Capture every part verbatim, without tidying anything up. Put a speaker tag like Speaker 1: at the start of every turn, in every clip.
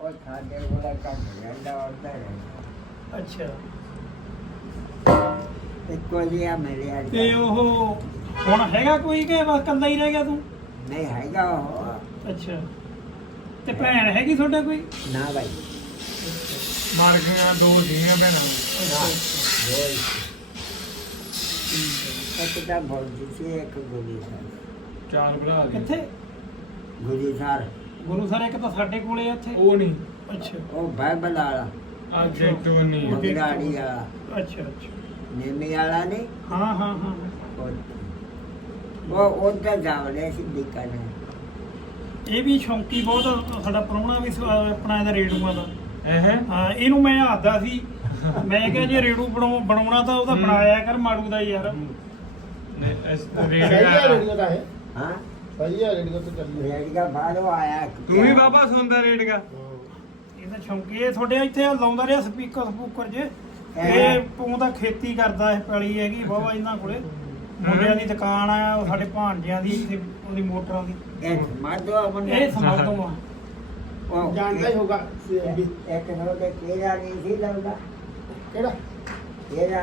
Speaker 1: ਉਹ ਸਾਡੇ ਕੋਲ ਕੰਮ ਜਾਂਦਾ ਹੁੰਦਾ ਹੈ।
Speaker 2: ਅੱਛਾ
Speaker 1: ਇੱਕੋ ਜਿਹਾ ਮਿਲਿਆ ਜੀ।
Speaker 2: ਤੇ ਉਹ ਹੁਣ ਹੈਗਾ ਕੋਈ ਕਿ ਬਸ ਕੱਲਾ ਹੀ ਰਹਿ ਗਿਆ ਤੂੰ?
Speaker 1: ਨਹੀਂ ਹੈਗਾ ਉਹ।
Speaker 2: ਅੱਛਾ ਤੇ ਭੈਣ ਹੈਗੀ ਤੁਹਾਡਾ ਕੋਈ?
Speaker 1: ਨਾ ਭਾਈ
Speaker 3: ਮਰ ਗਈਆਂ ਦੋ ਸੀਗੀਆਂ ਭੈਣਾਂ।
Speaker 2: ਅੱਛਾ
Speaker 1: ਰੋਈ ਇੱਕ ਤਾਂ ਬੋਲਦੀ ਸੀ ਇੱਕ ਗੁਰੀ ਸਰ।
Speaker 3: ਚਾਰ ਭਰਾ ਸੀ।
Speaker 2: ਕਿੱਥੇ?
Speaker 1: ਗੁਰੀ ਸਰ
Speaker 2: ਗੁਰੂ ਸਰ ਇੱਕ ਤਾਂ ਸਾਡੇ ਕੋਲੇ ਆ ਇੱਥੇ।
Speaker 3: ਉਹ ਨਹੀਂ
Speaker 2: ਅੱਛਾ
Speaker 1: ਉਹ ਬਾਈਬਲ ਵਾਲਾ
Speaker 3: ਅੱਜ ਇੱਕ ਨਹੀਂ ਆ।
Speaker 1: ਮੰਗਰਾੜੀ ਵਾਲਾ
Speaker 2: ਅੱਛਾ ਅੱਛਾ
Speaker 1: ਨੇਮੀ ਵਾਲਾ ਨਹੀਂ
Speaker 2: ਹਾਂ ਹਾਂ ਹਾਂ
Speaker 1: ਉਹ ਉਹ ਉਹਦਾ ਜਾਵਲੇ ਸੀ ਦਿਕਨੇ।
Speaker 2: ਇਹ ਵੀ ਸ਼ੌਂਕੀ ਬਹੁਤ ਸਾਡਾ ਪ੍ਰਾਹੁਣਾ ਵੀ ਸ- ਆਪਣਾ ਇਹਦਾ ਰੇਡੂਆਂ ਦਾ।
Speaker 3: ਇਹ
Speaker 2: ਹਾਂ ਇਹਨੂੰ ਮੈਂ ਆਦਾ ਸੀ ਮੈਂ ਕਿਹਾ ਜੇ ਰੇਡੂ ਬਣਾਉ ਬਣਾਉਣਾ ਤਾਂ ਉਹਦਾ ਬਣਾਇਆ ਕਰ ਮਾੜੂ ਦਾ ਯਾਰ।
Speaker 3: ਨਹੀਂ ਇਸ
Speaker 4: ਸਹੀ ਹੈ
Speaker 3: ਰੇਡ
Speaker 4: ਰੇਡੀਓ ਦਾ ਹੈ
Speaker 1: ਹਾਂ
Speaker 4: ਸਹੀ ਹੈ ਰੇਡੀਓ ਤੋਂ ਚੱਲੀ ਹੈ।
Speaker 1: ਰੇੜੀਆ ਬਾਹਰੋਂ ਆਇਆ।
Speaker 3: ਤੂੰ ਵੀ ਬਾਬਾ ਸੁਣਦਾ ਰੇਡਗਾ?
Speaker 2: ਇਹ ਤਾਂ ਸ਼ੌਂਕੀ ਇਹ ਤੁਹਾਡੇ ਇੱਥੇ ਲਾਉਂਦਾ ਰਿਹਾ ਸਪੀਕਰ ਸਪੂਕਰ ਜੇ। ਇਹ ਪਾਉਂਦਾ ਖੇਤੀ ਕਰਦਾ ਇਹ ਪੈਲੀ ਹੈਗੀ ਬਾਬਾ ਇਹਨਾਂ ਕੋਲੇ। ਮੁੰਡਿਆਂ ਦੀ ਦੁਕਾਨ ਆ ਉਹ ਸਾਡੇ ਭਾਂਜਿਆਂ ਦੀ ਇੱਥੇ ਉਹਦੀ ਮੋਟਰਾਂ ਦੀ।
Speaker 1: ਇਹ ਮਾਦੋ ਮੁੰਡਾ
Speaker 2: ਇਹ ਸਮਾਉ ਆ
Speaker 1: ਉਹ
Speaker 4: ਜਾਣਦਾ ਹੀ ਹੋਗਾ
Speaker 1: ਇੱਕ ਇੱਕ ਨੋ ਦੇ ਕਿਹੜਾ ਨਹੀਂ ਸੀ ਲਾਉਂਦਾ
Speaker 4: ਕਿਹੜਾ
Speaker 1: ਕਿਹੜਾ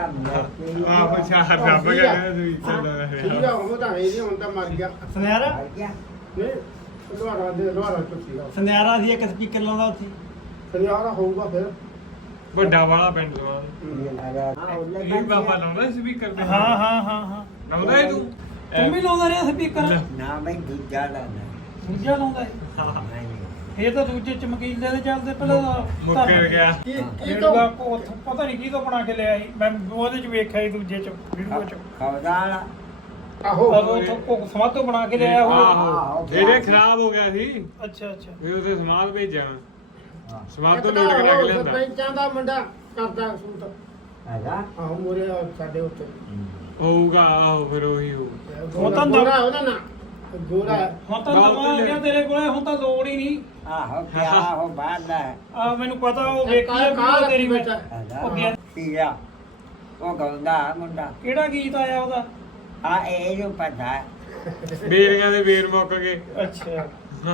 Speaker 3: ਆਹ ਪਛਾਣ ਰੱਬ ਗਿਆ ਤੂੰ ਚੱਲਦਾ
Speaker 4: ਠੀਕ
Speaker 3: ਰਿਹਾ।
Speaker 4: ਆ ਉਹ ਤਾਂ ਹੈ ਨਹੀਂ ਹੁਣ ਤਾਂ ਮਰ ਗਿਆ
Speaker 2: ਸੁਨਿਆਰਾ
Speaker 4: ਨਹੀਂ ਲੋਹਾਰਾ ਦੇ ਲੋਹਾਰਾ ਚੁੱਕੀ
Speaker 2: ਸੁਨਿਆਰਾ ਸੀ ਇੱਕ ਸਪੀਕਰ ਲਾਉਂਦਾ ਉੱਥੇ।
Speaker 4: ਸਨਿਆਰਾ ਹੋਊਗਾ ਫਿਰ
Speaker 3: ਵੱਡਾ ਵਾਲਾ ਪਿੰਡ ਤੋਂ ਆ।
Speaker 1: ਹਾਂ
Speaker 3: ਇਹ ਬਾਬਾ ਲਾਉਂਦਾ ਸਪੀਕਰ ਤੇ?
Speaker 2: ਹਾਂ ਹਾਂ ਹਾਂ ਹਾਂ
Speaker 3: ਲਾਉਂਦਾ ਇਹ ਤੂੰ?
Speaker 2: ਤੂੰ ਵੀ ਲਾਉਂਦਾ ਰਿਹਾ ਸਪੀਕਰ?
Speaker 3: ਲੈ।
Speaker 1: ਨਾ ਮੈਂ ਦੂਜਾ ਲਾਉਂਦਾ
Speaker 2: ਦੂਜਾ ਲਾਉਂਦਾ ਇਹ?
Speaker 1: ਨਹੀਂ
Speaker 2: ਇਹ ਤਾਂ ਦੂਜੇ ਚਮਕੀਲ ਦੇ ਚੱਲਦੇ ਪਹਿਲਾਂ
Speaker 3: ਮੁੱਕਰ ਗਿਆ।
Speaker 4: ਕੀ ਕੀ
Speaker 2: ਜਿਹੜਾ
Speaker 4: ਤੋਂ
Speaker 2: ਪਤਾ ਨਹੀਂ ਕੀ ਤੋਂ ਬਣਾ ਕੇ ਲਿਆ ਸੀ ਮੈਂ ਉਹਦੇ ਚ ਵੇਖਿਆ ਸੀ ਦੂਜੇ ਚ ਵੀਡੀਓ ਚ।
Speaker 1: ਖੌਦਾ ਵਾਲਾ
Speaker 4: ਆਹੋ
Speaker 2: ਉਹ ਤੋਂ ਸਮਾਧੋ ਬਣਾ ਕੇ ਲਿਆਇਆ ਉਹ।
Speaker 3: ਆਹੋ ਜਿਹੜੇ ਖਰਾਬ ਹੋ ਗਿਆ ਸੀ
Speaker 2: ਅੱਛਾ ਅੱਛਾ
Speaker 3: ਵੀ ਉਹਦੇ ਸਮਾਦ ਭੇਜਿਆ ਸਮਾਦ
Speaker 4: ਇੱਕ
Speaker 3: ਤੋਂ
Speaker 4: ਤਾਂ
Speaker 3: ਲੋਟ ਕਰਾ ਕੇ
Speaker 4: ਉਹ
Speaker 3: ਲਿਆਂਦਾ।
Speaker 4: ਸਰਪੰਚਾਂ ਦਾ ਮੁੰਡਾ ਕਰਦਾ ਸੂਟ
Speaker 1: ਹੈਗਾ
Speaker 4: ਆਹੋ ਮੋਰੇ ਸਾਡੇ ਉੱਤੇ
Speaker 3: ਹੋਊਗਾ ਆਹੋ ਫਿਰ ਉਹੀ ਹੋਊ।
Speaker 2: ਉਹ ਤਾਂ
Speaker 4: ਗੋਰਾ ਉਹਦਾ ਨਾ ਗੋਰਾ
Speaker 2: ਹੁਣ ਤਾਂ ਨਵਾਂ ਆ ਗਿਆ ਤੇਰੇ ਕੋਲੇ ਹੁਣ ਤਾਂ ਲੋੜ ਹੀ ਨਹੀਂ।
Speaker 1: ਆਹੋ ਕਿਆ ਉਹ ਬਾਹਰ ਦਾ ਹੈ
Speaker 2: ਆ ਮੈਨੂੰ ਪਤਾ ਉਹ ਵੇਖੀ ਆ ਵੀਡੀਓ ਤੇਰੀ ਮੈਂ। ਉਹ ਗਿਆ
Speaker 1: ਪੀਆ ਉਹ ਗਾਉਂਦਾ ਮੁੰਡਾ
Speaker 2: ਕਿਹੜਾ ਗੀਤ ਆਇਆ ਉਹਦਾ?
Speaker 1: ਆ ਇਹ ਨੂੰ ਪਤਾ ਹੈ।
Speaker 3: ਬੇਰੀਆਂ ਦੇ ਬੇਰ ਮੁੱਕ ਗਏ।
Speaker 2: ਅੱਛਾ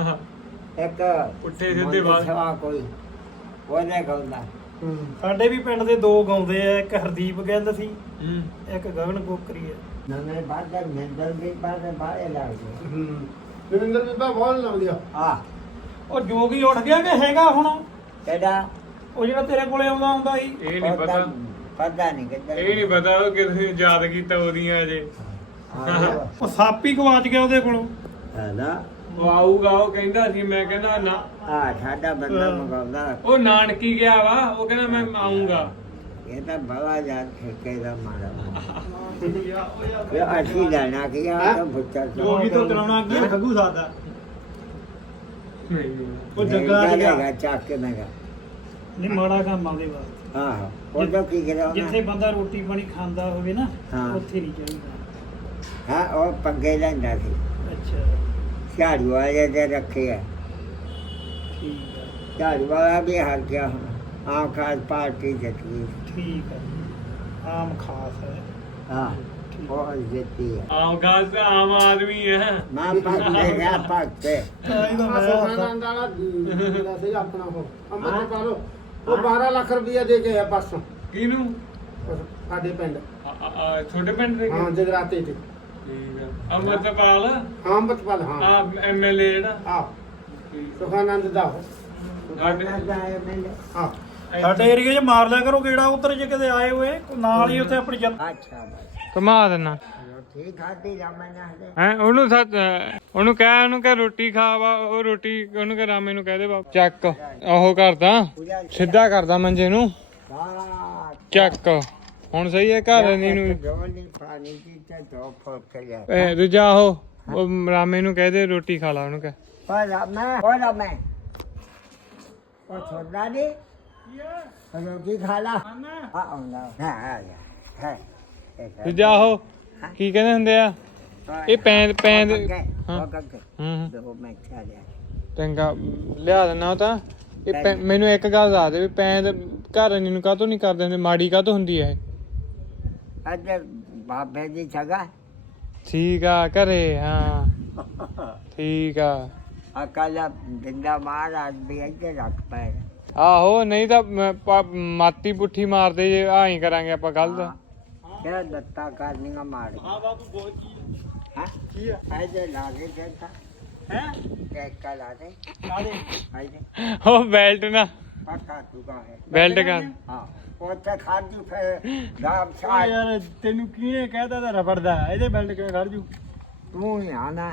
Speaker 1: ਇੱਕ
Speaker 3: ਪੁੱਠੇ ਸਿੱਧੇ ਵਾਲ।
Speaker 1: ਸਵਾ ਕੋਈ ਉਹਨੇ ਗਾਉਂਦਾ
Speaker 2: ਸਾਡੇ ਵੀ ਪਿੰਡ ਦੇ ਦੋ ਗਾਉਂਦੇ ਆ ਇੱਕ ਹਰਦੀਪ ਗਿੱਲ ਸੀ
Speaker 3: ਹੂੰ
Speaker 2: ਇੱਕ ਗਗਨ ਕੋਕਰੀ ਆ।
Speaker 1: ਨਵੇਂ ਬਾਦਰ ਮੈਂਦਰ ਵੀ ਬਾਦਰ ਬਾਹਰ ਲੱਗ ਗਏ
Speaker 4: ਹੂੰ ਨਰਿੰਦਰ ਬੀਬਾ ਬਹੁਤ ਲਾਉਂਦੀ ਆ
Speaker 1: ਆ
Speaker 2: ਉਹ ਜੋਗੀ ਉੱਠ ਗਿਆ ਕਿ ਹੈਗਾ ਹੁਣ?
Speaker 1: ਕਿਹੜਾ
Speaker 2: ਉਹ ਜਿਹੜਾ ਤੇਰੇ ਕੋਲੇ ਆਉਂਦਾ ਆਉਂਦਾ ਸੀ।
Speaker 3: ਇਹ ਨਹੀਂ ਪਤਾ
Speaker 1: ਪਤਾ ਨਹੀਂ ਕਿੱਧਰ
Speaker 3: ਇਹ ਨਹੀਂ ਪਤਾ ਉਹ ਕਿਸੇ ਯਾਦ ਕੀਤਾ ਉਹਦੀਆਂ ਅਜੇ।
Speaker 2: ਉਹ ਸੱਪ ਹੀ ਗਵਾਚ ਗਿਆ ਉਹਦੇ ਕੋਲੋਂ।
Speaker 1: ਹੈਨਾ
Speaker 3: ਉਹ ਆਊਗਾ ਉਹ ਕਹਿੰਦਾ ਸੀ ਮੈਂ ਕਹਿੰਦਾ ਨਾ
Speaker 1: ਆ ਸਾਡਾ ਬੰਦਾ ਮਗਾਉਂਦਾ
Speaker 3: ਉਹ ਨਾਨਕੀ ਗਿਆ ਵਾ ਉਹ ਕਹਿੰਦਾ ਮੈਂ ਆਉਂਗਾ।
Speaker 1: ਇਹ ਤਾਂ ਬੜਾ ਜਾਂ ਠੇਕੇ ਦਾ ਮਾਰਾ ਇਹ ਅਸੀਂ ਲੈਣਾ ਕੀ ਆ ਤਾਂ ਬੁੱਚਾ
Speaker 2: ਜੋਗੀ ਤੋਂ ਚਲਾਉਣਾ ਕੀ ਆ? ਖੱਗੂ ਸਾਦਾ ਉਹ ਜੰਗਲਾਂ ਚ ਗਿਆ।
Speaker 1: ਗਿਆ ਚੱਕ ਕੇ ਮੈਂ
Speaker 2: ਨਹੀਂ ਮਾੜਾ ਕੰਮ ਆ ਉਹਦੇ ਵਾਸਤੇ।
Speaker 1: ਆਹੋ ਉਹਦਾ ਕੀ ਕਰਿਆ
Speaker 2: ਜਿੱਥੇ ਬੰਦਾ ਰੋਟੀ ਪਾਣੀ ਖਾਂਦਾ ਹੋਵੇ ਨਾ
Speaker 1: ਹਾਂ।
Speaker 2: ਉੱਥੇ ਨਹੀਂ ਚਾਹੀਦਾ।
Speaker 1: ਹਾਂ ਉਹ ਪੰਗੇ ਲੈਂਦਾ ਸੀ
Speaker 2: ਅੱਛਾ
Speaker 1: ਝਾੜੂ ਵਾਲੇ ਦੇ ਰੱਖੇ ਆ
Speaker 2: ਠੀਕ ਆ
Speaker 1: ਝਾੜੂ ਵਾਲਾ ਵੀ ਹਾਰ ਗਿਆ ਹੁਣ ਆਮ ਖਾਸ ਪਾਰਟੀ ਜਿੱਤੀ
Speaker 2: ਠੀਕ ਆ ਆਮ ਖਾਸ ਹੈ।
Speaker 1: ਹਾਂ ਉਹ ਜਿੱਤੀ ਹੈ
Speaker 3: ਆਮ ਗਾਸ ਆਮ ਆਦਮੀ ਹੈ।
Speaker 1: ਮਾਂ ਪੱਕੇ ਗਿਆ ਪੱਕੇ
Speaker 4: ਸੋਹਾਨੰਦ ਵਾਲਾ ਜਿਹੜਾ ਸੀ ਆਪਣਾ ਉਹ ਅਮਰ ਪਾਲੋ ਉਹ ਬਾਰਾਂ ਲੱਖ ਰੁਪਇਆ ਦੇ ਕੇ ਆ ਪਾਸੋਂ
Speaker 3: ਕਿਹਨੂੰ?
Speaker 4: ਸਾਡੇ ਪਿੰਡ
Speaker 3: ਆ- ਆ- ਆ ਛੋਟੇ ਪਿੰਡ ਦੇ?
Speaker 4: ਹਾਂ ਜਗਰਾਤੇ ਤੇ
Speaker 3: ਠੀਕ ਆ। ਅਮਰਤਪਾਲ
Speaker 4: ਹਾਂ ਬਚਪਨ ਹਾਂ
Speaker 3: ਆ ਐਮਐਲਏ ਜਿਹੜਾ
Speaker 4: ਆ ਸੁਖਾਨੰਦ ਦਾ ਉਹ।
Speaker 3: ਸਾਡੇ
Speaker 4: ਹਾਂ
Speaker 2: ਸਾਡੇ ਏਰੀਏ 'ਚ ਮਾਰ ਲਿਆ ਕਰੋ ਕਿਹੜਾ ਉਧਰ ਜੇ ਕਿਤੇ ਆਏ ਹੋਏ ਨਾਲ ਹੀ ਉੱਥੇ ਆਪਣੀ ਜਨ-
Speaker 1: ਅੱਛਾ
Speaker 3: ਕਮਾ ਦੇਣਾ
Speaker 1: ਠੀਕ ਖਾਦੀ ਜਾਮੇ ਨਾ ਹਲੇ
Speaker 3: ਹੈ ਉਹਨੂੰ ਸੱਚ ਉਹਨੂੰ ਕਹਿ ਉਹਨੂੰ ਕਹਿ ਰੋਟੀ ਖਾ ਵਾ ਉਹ ਰੋਟੀ ਉਹਨੂੰ ਕਹਿ ਰਾਮੇ ਨੂੰ ਕਹਿ ਦੇ ਬਾਪ ਚੱਕ ਉਹ ਕਰਦਾ ਸਿੱਧਾ ਕਰਦਾ ਮੰਜੇ ਨੂੰ
Speaker 1: ਬਾਤ
Speaker 3: ਚੱਕ ਹੁਣ ਸਹੀ ਹੈ ਘਰ ਨਹੀਂ ਨੂੰ
Speaker 1: ਜੋ ਨਹੀਂ ਪਾਣੀ ਦੀ ਤੇ ਦੋ ਫੁੱਟ ਲਿਆ
Speaker 3: ਇਹ ਦੂਜਾ ਉਹ ਉਹ ਰਾਮੇ ਨੂੰ ਕਹਿ ਦੇ ਰੋਟੀ ਖਾ ਲਾ ਉਹਨੂੰ ਕਹਿ
Speaker 1: ਹੋਲਾ ਮੈਂ ਹੋਲਾ ਮੈਂ ਉਹ ਛੋੜਾ ਦੇ ਰੋਟੀ ਖਾ ਲਾ ਆ ਆਉਂਦਾ ਹਾਂ ਆ ਗਿਆ ਹੈ
Speaker 3: ਦੂਜਾ ਉਹ ਕੀ ਕਹਿੰਦੇ ਹੁੰਦੇ ਆ ਇਹ ਪੈਂਦ ਪੈਂਦ
Speaker 1: ਹਾਂ
Speaker 3: ਹੂੰ
Speaker 1: ਦੋ ਮੈਂ ਖਾ ਲਿਆ
Speaker 3: ਚੰਗਾ ਲਿਆ ਦੇਣਾ ਉਹ ਤਾਂ ਇਹ ਪੈ- ਮੈਨੂੰ ਇੱਕ ਗੱਲ ਦੱਸ ਦੇ ਵੀ ਪੈਂਦ ਘਰ ਨੂੰ ਕਾਹਤੋਂ ਨਹੀਂ ਕਰਦੇ ਹੁੰਦੇ ਮਾੜੀ ਕਾਹਤੋਂ ਹੁੰਦੀ ਹੈ ਇਹ
Speaker 1: ਅੱਜ ਬਾਬੇ ਦੀ ਜਗ੍ਹਾ
Speaker 3: ਠੀਕ ਆ ਘਰੇ ਹਾਂ ਠੀਕ ਆ
Speaker 1: ਅਕਾਲਾ ਦਿੰਦਾ ਮਹਾਰਾਜ ਵੀ ਇੱਥੇ ਰੱਖ ਪਏ
Speaker 3: ਆਹੋ ਨਹੀਂ ਤਾਂ ਮ- ਪਾ- ਮਾਤੀ ਪੁੱਠੀ ਮਾਰਦੇ ਜੇ ਆਹ ਹੀ ਕਰਾਂਗੇ ਆਪਾਂ ਕੱਲ ਦਾ
Speaker 1: ਕਿਹੜਾ ਦੱਤਾ ਕਰਨੀਆਂ ਮਾਰ
Speaker 2: ਹਾਂ ਬਾਬੂ ਬਹੁਤ ਚੀਜ਼
Speaker 1: ਹਾਂ
Speaker 2: ਕੀ ਆ
Speaker 1: ਐਦੇ ਲਾਗੇ ਜਾਂਦਾ
Speaker 2: ਹੈ
Speaker 1: ਇੱਕ ਲਾ ਦੇ
Speaker 2: ਕਾਦੇ
Speaker 1: ਐਦੇ
Speaker 3: ਉਹ ਬੈਲਟ ਨਾ
Speaker 1: ਪੱਕਾ ਤੁਗਾ ਹੈ
Speaker 3: ਬੈਲਟ ਕਰ
Speaker 1: ਹਾਂ ਉਹ ਤੇ ਖਾਦੀ ਫਿਰ ਗਾਮ
Speaker 2: ਆ
Speaker 1: ਸਾਹ
Speaker 2: ਯਾਰ ਤੈਨੂੰ ਕਿਹਨੇ ਕਹਿਤਾ ਤਾਂ ਰਬੜ ਦਾ ਇਹਦੇ ਬੈਲਟ ਕਿਵੇਂ ਖੜ ਜੂ
Speaker 1: ਤੂੰ ਹੀ ਆਣਾ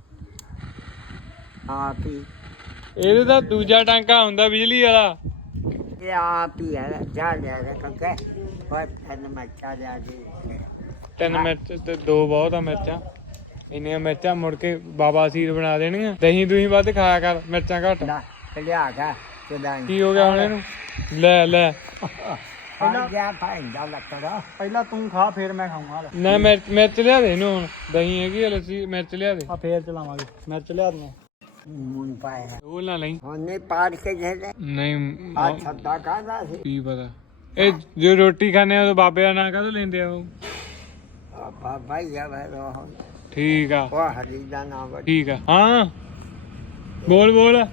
Speaker 1: ਆਪ ਹੀ
Speaker 3: ਇਹਦੇ ਤਾਂ ਦੂਜਾ ਟਾਂਕਾ ਹੁੰਦਾ ਬਿਜਲੀ ਵਾਲਾ
Speaker 1: ਇਹ ਆਪ ਹੀ ਹੈ ਜਾ ਲਿਆ ਦੇ ਕੱਕੇ ਪਰ ਤਨ ਮੱਚਾ ਲਿਆ ਜੀ
Speaker 3: ਤਿੰਨ ਮਿਰਚ ਤੇ ਦੋ ਬਹੁਤ ਆ ਮਿਰਚਾਂ ਇੰਨੀਆਂ ਮਿਰਚਾਂ ਮੁੜ ਕੇ ਬਾਬਾ ਸੀਰ ਬਣਾ ਦੇਣੀਆਂ ਦਹੀਂ ਦੂਹੀਂ ਵੱਧ ਖਾਇਆ ਕਰ ਮਿਰਚਾਂ ਘੱਟ
Speaker 1: ਲੈ ਲਿਆ ਗਾ ਕਿਦਾਂ
Speaker 3: ਕੀ ਹੋ ਗਿਆ ਹੁਣ ਇਹਨੂੰ ਲੈ ਲੈ
Speaker 1: ਪਹਿਲਾਂ ਗਿਆ ਭਾਂਡਾ ਲੱਕੜਾ
Speaker 2: ਪਹਿਲਾਂ ਤੂੰ ਖਾ ਫੇਰ ਮੈਂ ਖਾਊਂਗਾ
Speaker 3: ਨਾ ਮਿਰਚ ਮਿਰਚ ਲਿਆ ਦੇ ਇਹਨੂੰ ਹੁਣ ਦਹੀਂ ਹੈਗੀ ਆ ਲੱਸੀ ਮਿਰਚ ਲਿਆ ਦੇ
Speaker 2: ਆ ਫੇਰ ਚਲਾਵਾਂਗੇ ਮਿਰਚ ਲਿਆ ਦੂੰ
Speaker 1: ਮੂਨ ਪਾਇਆ
Speaker 3: ਉਹ ਨਾ ਲਈ
Speaker 1: ਉਹਨੇ ਪਾੜ ਕੇ ਜਿਹੜੇ
Speaker 3: ਨਹੀਂ
Speaker 1: ਆ ਛੱਡਾ ਕਾਹਦਾ ਸੀ
Speaker 3: ਕੀ ਪਤਾ ਇਹ ਜੋ ਰੋਟੀ ਖਾਣੇ ਆ ਉਹ ਬਾਬੇ ਦਾ ਨਾਂ ਕਾਹਤੋਂ ਲੈਂਦੇ ਆ ਉਹ
Speaker 1: ਆ ਬਾਬਾ ਹੀ ਆ ਵੇ ਉਹ
Speaker 3: ਠੀਕ ਆ
Speaker 1: ਉਹ ਹਰੀ ਦਾ ਨਾਮ ਵੜ
Speaker 3: ਠੀਕ ਆ ਹਾਂ ਬੋਲ ਬੋਲ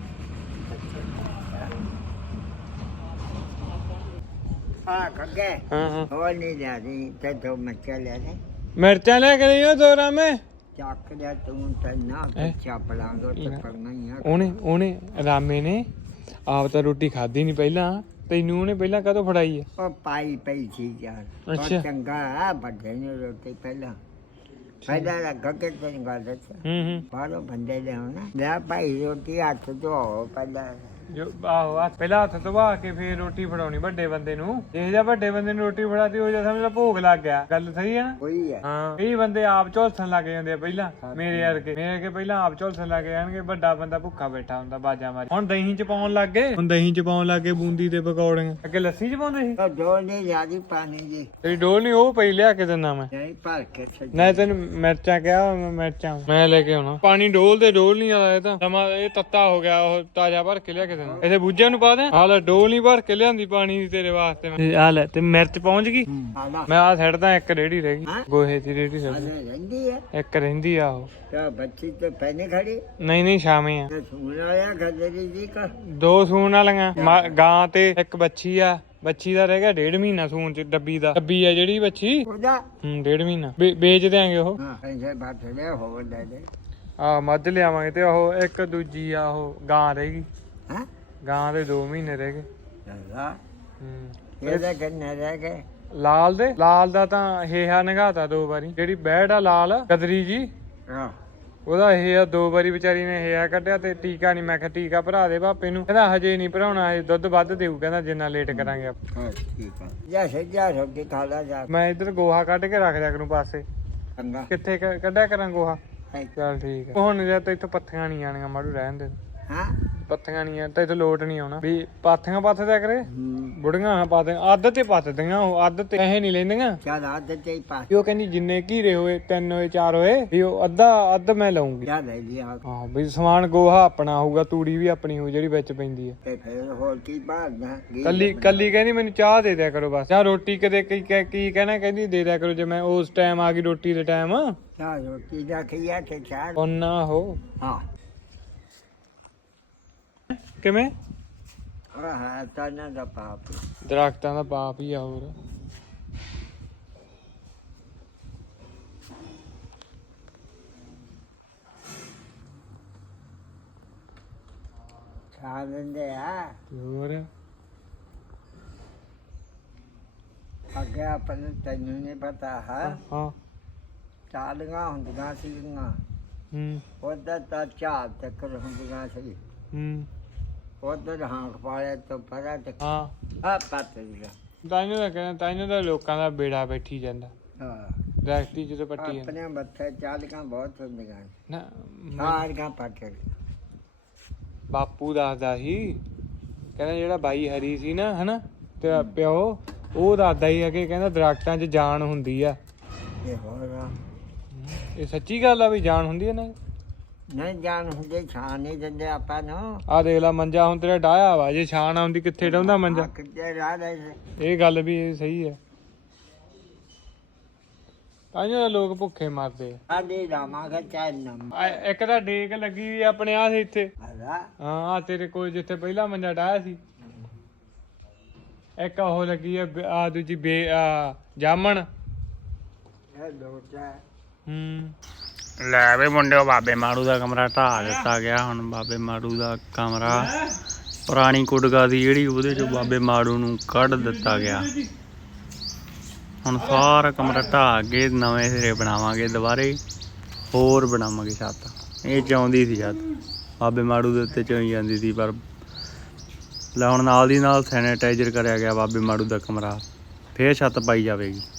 Speaker 1: ਆ ਕੱਗੇ
Speaker 3: ਹਾਂ ਹਾਂ
Speaker 1: ਉਹ ਨਹੀਂ ਲਿਆ ਦੀ ਤੇ ਦੋ ਮੱਚਾ ਲਿਆ ਦੇ
Speaker 3: ਮਿਰਚਾਂ ਲੈ ਕੇ ਲਈਓ ਦੋ ਰਾਮੇ
Speaker 1: ਚੱਕ ਲਿਆ ਤੂੰ ਤੇ ਨਾ
Speaker 3: ਹੈਂ?
Speaker 1: ਚਾਪਲਾਂ ਦੋ ਤੇ ਕਰਨਾ ਹੀ ਆ
Speaker 3: ਉਹਨੇ ਉਹਨੇ ਰਾਮੇ ਨੇ ਆਪ ਤਾਂ ਰੋਟੀ ਖਾਧੀ ਨਹੀਂ ਪਹਿਲਾਂ ਤੈਨੂੰ ਉਹਨੇ ਪਹਿਲਾਂ ਕਦੋਂ ਫੜਾਈ ਆ
Speaker 1: ਉਹ ਪਾਈ ਪਈ ਸੀ ਯਾਰ
Speaker 3: ਅੱਛਾ।
Speaker 1: ਉਹ ਚੰਗਾ ਆ ਵੱਡੇ ਨੇ ਰੋਟੀ ਪਹਿਲਾਂ ਪਹਿਲਾਂ ਲੱਗਾ ਕਿ ਤੈਨੂੰ ਗੱਲ ਦੱਸਾਂ
Speaker 3: ਹੂੰ ਹੂੰ
Speaker 1: ਬਾਹਰੋਂ ਬੰਦੇ ਲਿਆਉਣਾ ਲੈ ਭਾਈ ਰੋਟੀ ਹੱਥ ਧੋ ਪਹਿਲਾਂ
Speaker 3: ਜੋ ਆਹੋ ਆ ਪਹਿਲਾਂ ਹੱਥ ਧਵਾ ਕੇ ਫੇਰ ਰੋਟੀ ਫੜਾਉਣੀ ਵੱਡੇ ਬੰਦੇ ਨੂੰ ਇਹ ਜਿਹਾ ਵੱਡੇ ਬੰਦੇ ਨੂੰ ਰੋਟੀ ਫੜਾਤੀ ਉਹ ਜਿਹਾ ਸਮਝ ਲਾ ਭੋਗ ਲੱਗ ਗਿਆ ਗੱਲ ਸਹੀ ਹੈ ਨਾ
Speaker 1: ਕੋਈ ਹੈ
Speaker 3: ਹਾਂ ਕਈ ਬੰਦੇ ਆਪ ਝੋਲਸਣ ਲੱਗ ਜਾਂਦੇ ਆ ਪਹਿਲਾਂ ਮੇਰੇ ਵਰਗੇ ਮੇਰੇ ਵਰਗੇ ਪਹਿਲਾਂ ਆਪ ਝੋਲਸਣ ਲੱਗ ਜਾਣਗੇ ਵੱਡਾ ਬੰਦਾ ਭੁੱਖਾ ਬੈਠਾ ਹੁੰਦਾ ਬਾਜਾ ਮਾਰੀ ਹੁਣ ਦਹੀਂ ਚ ਪਾਉਣ ਲੱਗ ਗਏ ਹੁਣ ਦਹੀਂ ਚ ਪਾਉਣ ਲੱਗ ਗਏ ਬੂੰਦੀ ਤੇ ਪਕੌੜੀਆਂ ਅੱਗੇ ਲੱਸੀ ਚ ਪਾਉਂਦੇ ਸੀ
Speaker 1: ਤਾਂ ਡੋਲ ਨਹੀਂ ਜਿਆਦੀ ਪਾਣੀ ਦੀ
Speaker 3: ਤੇਰੀ ਡੋਲ ਨਹੀਂ ਉਹ ਪਈ ਲਿਆ ਕੇ ਦਿੰਦਾ ਮੈਂ
Speaker 1: ਨਹੀਂ ਭਰ ਕੇ ਸੱਜ
Speaker 3: ਨਾ ਤੈਨੂੰ ਮਿਰਚਾਂ ਕਿਹਾ ਮੈਂ ਮਿਰਚਾਂ ਮੈਂ ਲੈ ਕੇ ਆਉਣਾ ਪਾਣੀ ਡੋਲ ਦੇ ਡੋਲ ਨਹੀਂ ਆਦਾ ਇਹ ਤਾਂ ਸਮਾਂ ਇਹ ਤੱਤਾ ਹੋ ਗਿਆ ਉਹ ਤਾਜ਼ਾ ਭਰ ਕੇ ਲਿਆ ਕੇ ਦੇਣਾ ਇਹਦੇ ਬੂਝੇ ਨੂੰ ਪਾ ਦੇ ਆ ਲੈ ਡੋਲ ਨਹੀਂ ਭਰ ਕੇ ਲਿਆਂਦੀ ਪਾਣੀ ਦੀ ਤੇਰੇ ਵਾਸਤੇ ਮੈਂ ਆ ਲੈ ਤੇ ਮਿਰਚ ਪਹੁੰਚ ਗਈ
Speaker 1: ਆਲਾ
Speaker 3: ਮੈਂ ਆ ਛੱਡਦਾ ਇੱਕ ਰੇੜੀ ਰਹਿ ਗਈ
Speaker 1: ਹੈਂ?
Speaker 3: ਗੋਹੇ ਦੀ ਰੇੜੀ ਛੱਡ
Speaker 1: ਆਲੇ ਰਹਿੰਦੀ ਹੈ
Speaker 3: ਇੱਕ ਰਹਿੰਦੀ ਆ ਉਹ
Speaker 1: ਤਾਂ ਬੱਚੀ ਤੇ ਪਹਿਨੇ ਖੜੀ
Speaker 3: ਨਹੀਂ ਨਹੀਂ ਸ਼ਾਮੇ ਆ
Speaker 1: ਤੇ ਸੁਣ ਆਇਆ ਖਦਰੀ ਜੀ ਕਾ
Speaker 3: ਦੋ ਸੂਣ ਵਾਲੀਆਂ ਮਾ- ਗਾਂ ਤੇ ਇੱਕ ਬੱਚੀ ਆ ਬੱਚੀ ਦਾ ਰਹਿ ਗਿਆ ਡੇਢ ਮਹੀਨਾ ਸੂਣ ਚ ਡੱਬੀ ਦਾ ਡੱਬੀ ਆ ਜਿਹੜੀ ਬੱਚੀ
Speaker 1: ਉਹਦਾ
Speaker 3: ਹੂੰ ਡੇਢ ਮਹੀਨਾ ਵੇ- ਵੇਚ ਦਿਆਂਗੇ ਉਹ
Speaker 1: ਹਾਂ ਪੈਸੇ ਬਾਤ ਲੈ ਹੋ ਦੇ ਦੇ
Speaker 3: ਆ ਮੱਝ ਲਿਆਵਾਂਗੇ ਤੇ ਉਹ ਇੱਕ ਦੂਜੀ ਆ ਉਹ ਗਾਂ ਰਹਿ ਗਈ
Speaker 1: ਹਾਂ
Speaker 3: ਗਾਂ ਦੇ ਦੋ ਮਹੀਨੇ ਰਹਿ ਗਏ
Speaker 1: ਚੰਗਾ
Speaker 3: ਹੂੰ
Speaker 1: ਇਹਦਾ ਕਿੰਨੇ ਰਹਿ ਗਏ
Speaker 3: ਲਾਲ ਦੇ ਲਾਲ ਦਾ ਤਾਂ ਹੇਹਾ ਨਗਾਤਾ ਦੋ ਵਾਰੀ ਜਿਹੜੀ ਬੈੜ ਆ ਲਾਲ ਕਦਰੀ ਜੀ
Speaker 1: ਹਾਂ
Speaker 3: ਉਹਦਾ ਇਹ ਆ ਦੋ ਵਾਰੀ ਵਿਚਾਰੀ ਨੇ ਹੇਹਾ ਕੱਢਿਆ ਤੇ ਟੀਕਾ ਨਹੀਂ ਮੈਂ ਕਿਹਾ ਟੀਕਾ ਭਰਾ ਦੇ ਭਾਪੇ ਨੂੰ ਕਹਿੰਦਾ ਹਜੇ ਨਹੀਂ ਭਰਾਉਣਾ ਹਜੇ ਦੁੱਧ ਵੱਧ ਦੇਊ ਕਹਿੰਦਾ ਜਿੰਨਾ ਲੇਟ ਕਰਾਂਗੇ ਆਪਾਂ
Speaker 1: ਹਾਂ ਠੀਕ ਹੈ ਜਾ ਸੱਜਾ ਰੋਟੀ ਖਾ ਲਾ ਜਾ
Speaker 3: ਮੈਂ ਇੱਧਰ ਗੋਹਾ ਕੱਢ ਕੇ ਰੱਖ ਦਿਆ ਕਰੂੰ ਪਾਸੇ
Speaker 1: ਚੰਗਾ
Speaker 3: ਕਿੱਥੇ ਕ- ਕੱਢਿਆ ਕਰਾਂ ਗੋਹਾ
Speaker 1: ਹੈ।
Speaker 3: ਚੱਲ ਠੀਕ ਹੈ ਹੁਣ ਜੇ ਤੇ ਇੱਥੋਂ ਪੱਥੀਆਂ ਨਹੀਂ ਆਣੀਆਂ ਮਾੜੂ ਰਹਿਣ ਦੇ
Speaker 1: ਹਾਂ
Speaker 3: ਪੱਥੀਆਂ ਨਹੀਂ ਆ ਤੇ ਇੱਥੋਂ ਲੋਟ ਨਹੀਂ ਆਉਣਾ ਵੀ ਪਾਥੀਆਂ ਪੱਥ ਦਿਆ ਕਰੇ
Speaker 1: ਹੂੰ
Speaker 3: ਬੁੜੀਆਂ ਹਾਂ ਪਾਥੀਆਂ ਅੱਧ ਤੇ ਪੱਥਦੀਆਂ ਉਹ ਅੱਧ ਤੇ ਪੈਸੇ ਨਹੀਂ ਲੈਂਦੀਆਂ
Speaker 1: ਚੱਲ ਆ ਤੇ ਤੇ ਪਾ
Speaker 3: ਵੀ ਉਹ ਕਹਿੰਦੀ ਜਿੰਨੇ ਘੀਰੇ ਹੋਏ ਤਿੰਨ ਹੋਏ ਚਾਰ ਹੋਏ ਵੀ ਉਹ ਅੱਧਾ ਅੱਧ ਮੈਂ ਲਊਂਗੀ
Speaker 1: ਜਾ ਲੈ ਜੀ ਆ
Speaker 3: ਹਾਂ ਵੀ ਸਮਾਨ ਗੋਹਾ ਆਪਣਾ ਹੋਊਗਾ ਤੂੜੀ ਵੀ ਆਪਣੀ ਹੋਊ ਜਿਹੜੀ ਵਿੱਚ ਪੈਂਦੀ ਹੈ
Speaker 1: ਤੇ ਫਿਰ ਹੋਰ ਕੀ ਬਾਹਰਨਾ
Speaker 3: ਕੱਲੀ ਕੱਲੀ ਕਹਿੰਦੀ ਮੈਨੂੰ ਚਾਹ ਦੇ ਦਿਆ ਕਰੋ ਬਸ ਜਾਂ ਰੋਟੀ ਕਦੇ ਕੀ ਕਹਿ- ਕੀ ਕਹਿਣਾ ਕਹਿੰਦੀ ਦੇ ਦਿਆ ਕਰੋ ਜੇ ਮੈਂ ਉਸ ਟਾਈਮ ਆ ਗਈ ਰੋਟੀ ਦੇ ਟਾਈਮ
Speaker 1: ਚਾਹ ਰੋਟੀ ਦਾ ਖਿਆ ਤੇ ਚਾਹ
Speaker 3: ਉਹਨਾਂ ਹੋ
Speaker 1: ਹਾਂ
Speaker 3: ਕਿਵੇਂ
Speaker 1: ਉਹ ਹਾਂ ਤਾਂ ਨਾ ਦਾ ਪਾਪ
Speaker 3: ਦਰਖਤਾਂ ਦਾ ਪਾਪ ਹੀ ਆ ਹੋਰ
Speaker 1: ਖਾ ਲੈਂਦੇ ਆ
Speaker 3: ਤੇ ਹੋਰ
Speaker 1: ਅੱਗੇ ਆਪਾਂ ਨੂੰ ਤੈਨੂੰ ਨਹੀਂ ਪਤਾ ਹੈ
Speaker 3: ਹਾਂ
Speaker 1: ਚਾਲੀਆਂ ਹੁੰਦੀਆਂ ਸੀਗੀਆਂ
Speaker 3: ਹੂੰ
Speaker 1: ਉਹਦਾ ਤਾਂ ਚਾਰ ਤੱਕ ਹੁੰਦੀਆਂ ਸੀ
Speaker 3: ਹੂੰ
Speaker 1: ਉਧਰ ਹਾਂਕ ਪਾਲੇ ਤੋਂ ਪਰਾਂ ਤੇ
Speaker 3: ਹਾਂ
Speaker 1: ਆ ਪੱਤ ਗਿਆ
Speaker 3: ਤਾਈਨੂੰ ਦਾ ਕਹਿੰਦਾ ਤਾਈਨੂੰ ਦਾ ਲੋਕਾਂ ਦਾ ਬੇੜਾ ਬੈਠੀ ਜਾਂਦਾ
Speaker 1: ਹਾਂ
Speaker 3: ਦਰਖਤੀ ਜਦੋਂ ਪੱਟੀ ਜਾਂਦਾ
Speaker 1: ਆਪਣੇ ਮੱਥੇ ਚਾਲੀਆਂ ਬਹੁਤ ਹੁੰਦੀਆਂ
Speaker 3: ਨਾ
Speaker 1: ਸਾਰੀਆਂ ਪੱਟ
Speaker 3: ਬਾਪੂ ਦੱਸਦਾ ਸੀ ਕਹਿੰਦਾ ਜਿਹੜਾ ਬਾਈ ਹਰੀ ਸੀ ਨਾ ਹਨਾ ਤੇਰਾ ਪਿਓ ਉਹ ਦੱਸਦਾ ਹੀ ਅੱਗੇ ਕਹਿੰਦਾ ਦਰਖਤਾਂ 'ਚ ਜਾਨ ਹੁੰਦੀ ਆ
Speaker 1: ਇਹ ਹੋਰ
Speaker 3: ਇਹ ਸੱਚੀ ਗੱਲ ਆ ਵੀ ਜਾਨ ਹੁੰਦੀ ਆ ਨਾ
Speaker 1: ਨਹੀਂ ਜਾਣ ਹੁੰਦੇ ਛਾਂ ਨਹੀਂ ਦਿੰਦੇ ਆਪਾਂ ਨੂੰ
Speaker 3: ਆ ਦੇਖ ਲਾ ਮੰਜਾ ਹੁਣ ਤੇਰਾ ਡਾਇਆ ਵਾ ਜੇ ਛਾਂ ਨਾ ਹੁੰਦੀ ਕਿੱਥੇ ਡਾਉਂਦਾ ਮੰਜਾ
Speaker 1: ਕਿੱਥੇ ਰਾਹ ਰਹੇ ਸੀ
Speaker 3: ਇਹ ਗੱਲ ਵੀ ਸਹੀ ਹੈ ਤਾਂਹੀਓ ਲੋਕ ਭੁੱਖੇ ਮਰਦੇ ਆ।
Speaker 1: ਸਾਡੀ ਰਾਮਾਂਗੇ ਚੈਨ
Speaker 3: ਆ ਇੱਕ ਤਾਂ ਡੇਕ ਲੱਗੀ ਵੀ ਆਪਣੇ ਆ ਸੀ ਇੱਥੇ
Speaker 1: ਆਦਾ
Speaker 3: ਹਾਂ ਆ ਤੇਰੇ ਕੋਲ ਜਿੱਥੇ ਪਹਿਲਾਂ ਮੰਜਾ ਡਾਇਆ ਸੀ ਇੱਕ ਉਹ ਲੱਗੀ ਆ ਆ ਦੂਜੀ ਬੇ ਆ ਜਾਮਣ
Speaker 1: ਇਹ ਲੋਟਾ
Speaker 3: ਹੂੰ ਲੈ ਵੇ ਮੁੰਡਿਓ ਬਾਬੇ ਮਾਰੂ ਦਾ ਕਮਰਾ ਢਾਹ ਦਿੱਤਾ ਗਿਆ ਹੁਣ ਬਾਬੇ ਮਾਰੂ ਦਾ ਕਮਰਾ ਪੁਰਾਣੀ ਕੁੜਗਾ ਦੀ ਜਿਹੜੀ ਉਹਦੇ ਚੋਂ ਬਾਬੇ ਮਾਰੂ ਨੂੰ ਕੱਢ ਦਿੱਤਾ ਗਿਆ ਹੁਣ ਸਾਰਾ ਕਮਰਾ ਢਾਹ ਕੇ ਨਵੇਂ ਸਿਰੇ ਬਣਾਵਾਂਗੇ ਦੁਬਾਰੇ ਹੋਰ ਬਣਾਵਾਂਗੇ ਛੱਤ ਇਹ ਚਾਉਂਦੀ ਸੀ ਛੱਤ ਬਾਬੇ ਮਾਰੂ ਦੇ ਉੱਤੇ ਚੋਈ ਜਾਂਦੀ ਸੀ ਪਰ ਲੈ ਹੁਣ ਨਾਲ ਦੀ ਨਾਲ ਸੈਨੀਟਾਈਜ਼ਰ ਕਰਿਆ ਗਿਆ ਬਾਬੇ ਮਾਰੂ ਦਾ ਕਮਰਾ ਫੇਰ ਛੱਤ ਪਾਈ ਜਾਵੇਗੀ।